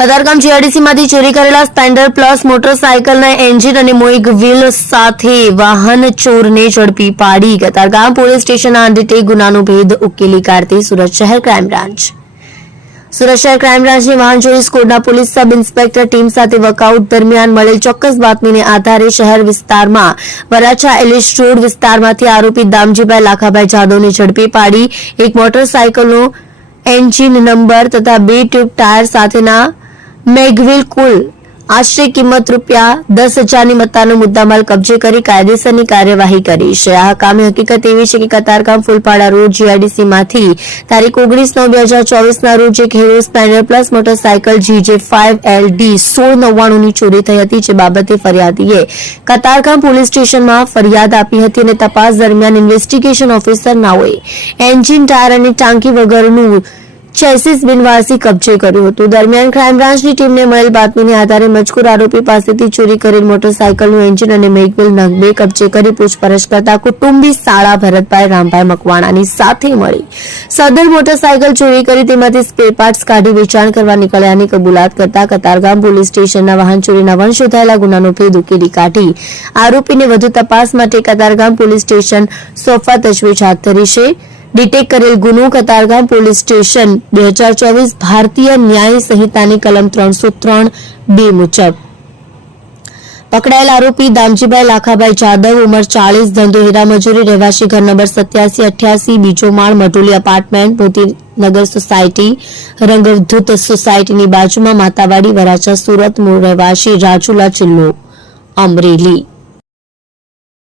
કતારગામ જીઆરડીસીમાંથી ચોરી કરેલા Splendor plus મોટરસાયકલના engine અને મોઇક વ્હીલ સાથે વાહન ચોરને ઝડપી પાડી કતારગામ પોલીસ સ્ટેશનના અંડરટેક ગુનાનો ભેદ ઉકેલી કાઢતી સુરત શહેર ક્રાઇમ બ્રાન્ચ સુરત શહેર ક્રાઇમ બ્રાન્ચની વાહન ચોરી સ્કોડના પોલીસ સબ ઇન્સ્પેક્ટર ટીમ સાથે વર્કઆઉટ દરમિયાન મળેલ ચોક્કસ બાતમીને આધારે શહેર વિસ્તારમાં વરાછા એલિસ રોડ વિસ્તારમાંથી આરોપી દામજીભાઈ લાખાભાઈ જાદવને ઝડપી પાડી એક મોટરસાયકલનો એન્જિન નંબર તથા બે ટ્યુબ ટાયર સાથેના મેઘવિલ કુલ આશરે કિંમત રૂપિયા દસ હજારની મત્તાનો મુદ્દામાલ કબજે કરી કાયદેસરની કાર્યવાહી કરી છે આ કામની હકીકત એવી છે કે કતારગામ ફૂલપાડા રોડ જીઆઈડીસીમાંથી તારીખ ઓગણીસ નવ બે હજાર ચોવીસના રોજ એક Hero Splendor plus motorcycle G J five L D સોળ નવ્વાણુંની ચોરી થઈ હતી જે બાબતે ફરિયાદીએ કતારગામ પોલીસ સ્ટેશનમાં ફરિયાદ આપી હતી અને તપાસ દરમિયાન ઇન્વેસ્ટિગેશન ઓફિસર નાઓએ એન્જિન ટાયર અને ટાંકી વગરનું છેસીસ બિનવારસી કબજે કર્યું હતું દરમિયાન ક્રાઇમ બ્રાન્ચની ટીમને મળેલ બાતમીને આધારે મજકૂર આરોપી પાસેથી ચોરી કરેલ મોટરસાયકલનું એન્જિન અને મેગવેલ નંગ બે કબજે કરી પૂછપરછ કરતા કુટુંબી શાળા ભરતભાઈ રામભાઈ મકવાણાની સાથે મળી સદર મોટરસાયકલ ચોરી કરી તેમાંથી સ્પેર કાઢી વેચાણ કરવા નીકળ્યાની કબૂલાત કરતા કતારગામ પોલીસ સ્ટેશનના વાહન ચોરીના વંશ થયેલા ગુનાનો ભેદ ઉકેલી કાઢી આરોપીને વધુ તપાસ માટે કતારગામ પોલીસ સ્ટેશન સોફા તજવીજ હાથ ધરી છે ડિટેક કરેલ ગુનો કતારગામ પોલીસ સ્ટેશન બે હજાર ચોવીસ ભારતીય ન્યાય સંહિતાની કલમ ત્રણસો ત્રણ બે મુજબ પકડાયેલ આરોપી દામજીભાઈ લાખાભાઈ જાદવ ઉંમર ચાલીસ ધંધો હીરામજૂરી રહેવાસી ઘર નંબર સત્યાસી અઠ્યાસી બીજો માળ મટોલી અપાર્ટમેન્ટ મોતીનગર સોસાયટી રંગવધૂત સોસાયટીની બાજુમાં માતાવાડી વરાછા સુરત મૂળ રહેવાસી રાજુલા ચિલ્લો અમરેલી